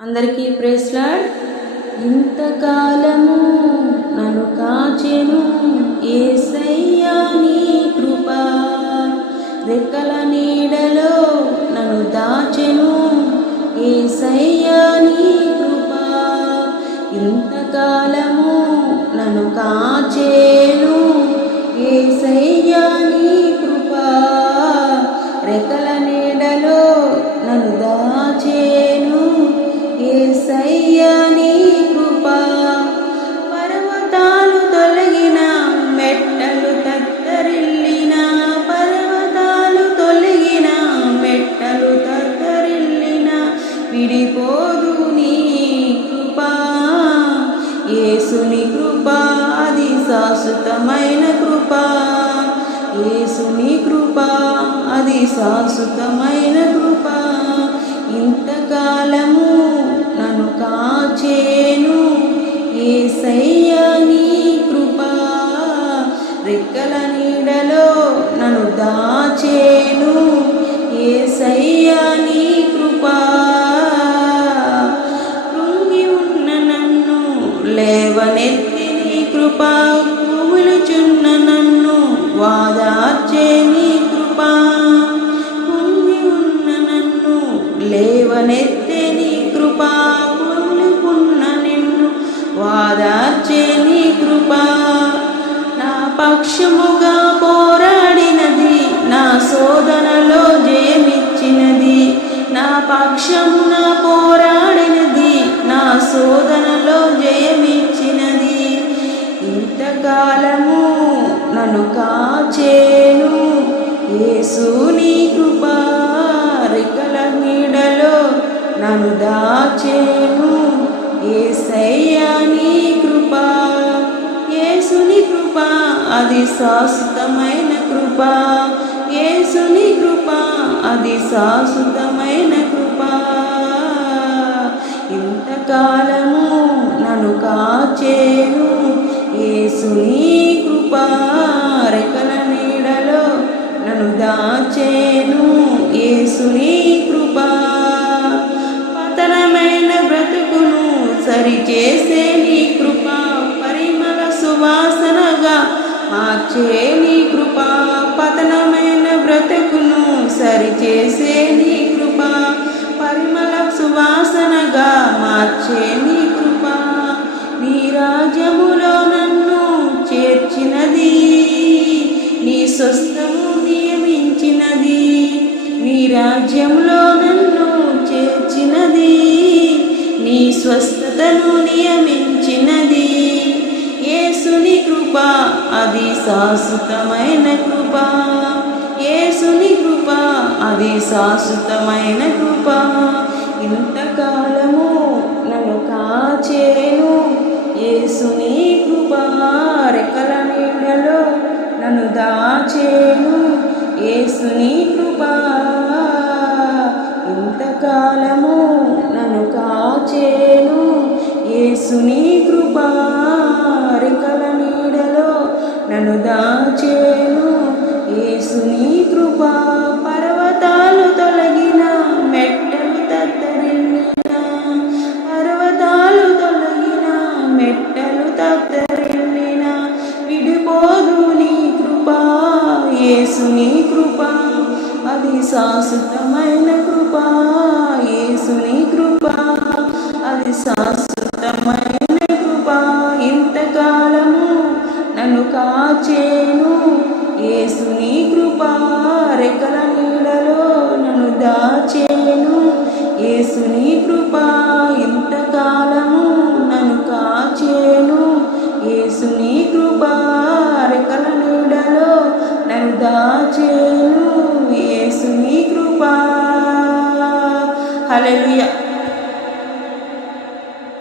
అందరికీ praise lord. ఇంతకాలము నన్ను కాచెను యేసయ్యా నీ కృప, రెక్కల నీడలో నన్ను దాచెను యేసయ్యా నీ కృప. ఇంతకాలము నన్ను కాచెను యేసయ్యా నీ కృప, రెక్కల నీడలో నన్ను దాచెను యేసయ్యా నీ కృప. పర్వతాలు తొలగిన మెట్టలు తత్తరిల్లిన, పర్వతాలు తొలగిన మెట్టలు తత్తరిల్లిన, విడిపోదు నీ కృప. యేసుని కృప అది శాశ్వతమైన కృప, యేసుని కృప అది శాశ్వతమైన కృప. ఇంతకాలము నన్ను కాచెను యేసయ్యా నీ కృప, రెక్కల నీడలో నన్ను దాచెను యేసయ్యా నీ కృప. కృంగి ఉన్న నన్ను లేవనెత్తి నీ కృప, కూలుచున్న నన్ను వాదార్చే నీ కృప. కృంగి ఉన్న నన్ను లేవనెత్తే నీ కృప, కూలుకున్న నిన్ను వాదార్చే నీ కృప. నా పక్షముగా పోరాడినది, నా శోధనలో జయమిచ్చినది. నా పక్షమున పోరాడినది, నా శోధనలో జయమిచ్చినది. ఇంతకాలము నన్ను కాచెను యేసు నీ కృప, రెక్కల నీడలో నన్ను దాచెను యేసయ్యా నీ కృప. యేసుని కృప అది శాశ్వతమైన కృప, యేసుని కృప అది శాశ్వతమైన కృప. ఇంతకాలము నన్ను కాచెను యేసుని కృప, రెక్కల నీడలో నన్ను దాచెను యేసుని కృప. పతనమైన బ్రతుకును సరిచేసే నీ కృప, పరిమళ సువాసనగా మార్చే నీ కృప. పతనమైన బ్రతుకును సరిచేసే నీ కృప, పరిమళ సువాసనగా మార్చే నీ కృప. నీ రాజ్యములో నన్ను చేర్చినది, నీ స్వస్థము నియమించినది. నీ రాజ్యంలో నన్ను చేర్చినది, నీ స్వస్థతను నియమించినది. యేసుని కృప అది శాశ్వతమైన కృప, యేసుని కృప అది శాశ్వతమైన కృప. ఇంతకాలము నన్ను కాచెను యేసుని కృప, రెక్కల నీడలో నన్ను దాచెను యేసుని కృప. ఇంతకాలము నన్ను కాచెను యేసుని కృప, రెక్కల నీడలో నన్ను దాచెను యేసుని కృప. పర్వతాలు తొలగిన మెట్టలు తత్తరిల్లిన, పర్వతాలు తొలగిన మెట్టలు తత్తరిల్లిన, విడిపోదు నీ కృప. యేసుని కృప అది శాశ్వతమైన కృప, యేసుని కృప అది శాశ్వతమైన కృప. ఇంతకాలము నన్ను కాచెను యేసుని కృప, రెక్కల నీడలో నన్ను దాచెను యేసుని కృప. ఇంతకాలము నన్ను కాచెను యేసుని కృప, రెక్కల నీడలో నన్ను దాచెను యేసుని కృప. హల్లెలూయా.